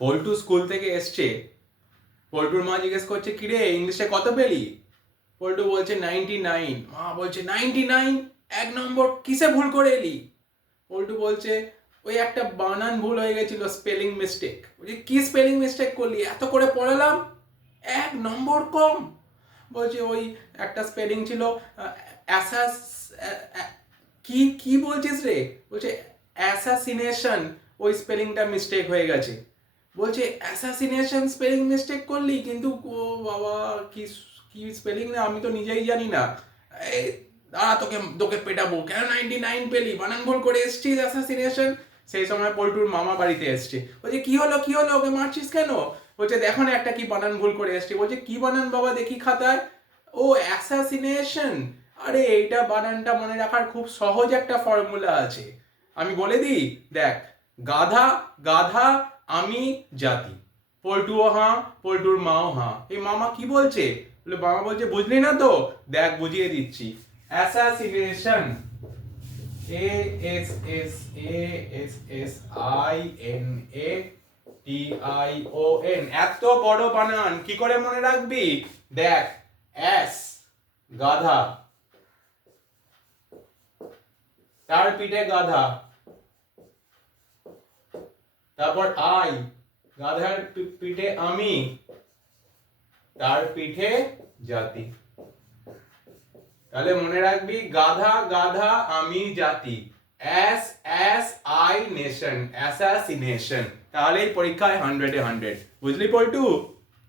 Paltu school থেকে এসছে, পল্টুর মা জিজ্ঞেস করছে কিরে ইংলিশে কত পেলি? পল্টু বলছে 99। মা বলছে 99? 1 নম্বর কিসে ভুল করে এলি? পল্টু বলছে ওই একটা বানান ভুল হয়ে গেছিল, স্পেলিং মিস্টেক। বলছে কি স্পেলিং মিস্টেক করলি, এত করে পড়ালাম 1 নম্বর কম? বলছে ওই একটা স্পেলিং ছিল অ্যাসাস, কি কি বলছিস রে? বলছে অ্যাসাসিনেশন, ওই স্পেলিংটা মিস্টেক হয়ে গেছে। বলছে অ্যাসাসিনেশন স্পেলিং মিস্টেক করলি, কিন্তু ও বাবা কি কি স্পেলিং না আমি তো নিজেই জানি না। এই দাঁড়া, তোকে তোকে পেটাবো, কেন 99 পেলি, বানান ভুল করে এসছিস অ্যাসাসিনেশন। সেই সময় পল্টুর মামা বাড়িতে এসছে। বলছে কি হলো কি হলো, ওকে মারছিস কেন? বলছে দেখো না একটা কি বানান ভুল করে এসছে। বলছে কি বানান বাবা দেখি খাতায়? ও অ্যাসাসিনেশন। আরে এইটা বানানটা মনে রাখার খুব সহজ একটা ফর্মুলা আছে, আমি বলে দিই দেখ। গাধা গাধা আমি জাতি, পল্টুও হাঁ, পল্টুর মাও হাঁ। এই মামা কি বলছে? বলে মামা বলছে বুঝলি না তো, দেখ বুঝিয়ে দিচ্ছি। Assassination, A S S A S S I N A T I O N. এত বড় বানান কি করে মনে রাখবি? দেখ, এস গাধা, তার পিঠে গাধা, তারপর আই গাধার পিঠে আমি, তার পিঠে জাতি। তাহলে মনে রাখবি গাধা গাধা আমি জাতি, S S I nation, assassination. তাহলেই পরীক্ষায় 100-এ 100। বুঝলি পল্টু?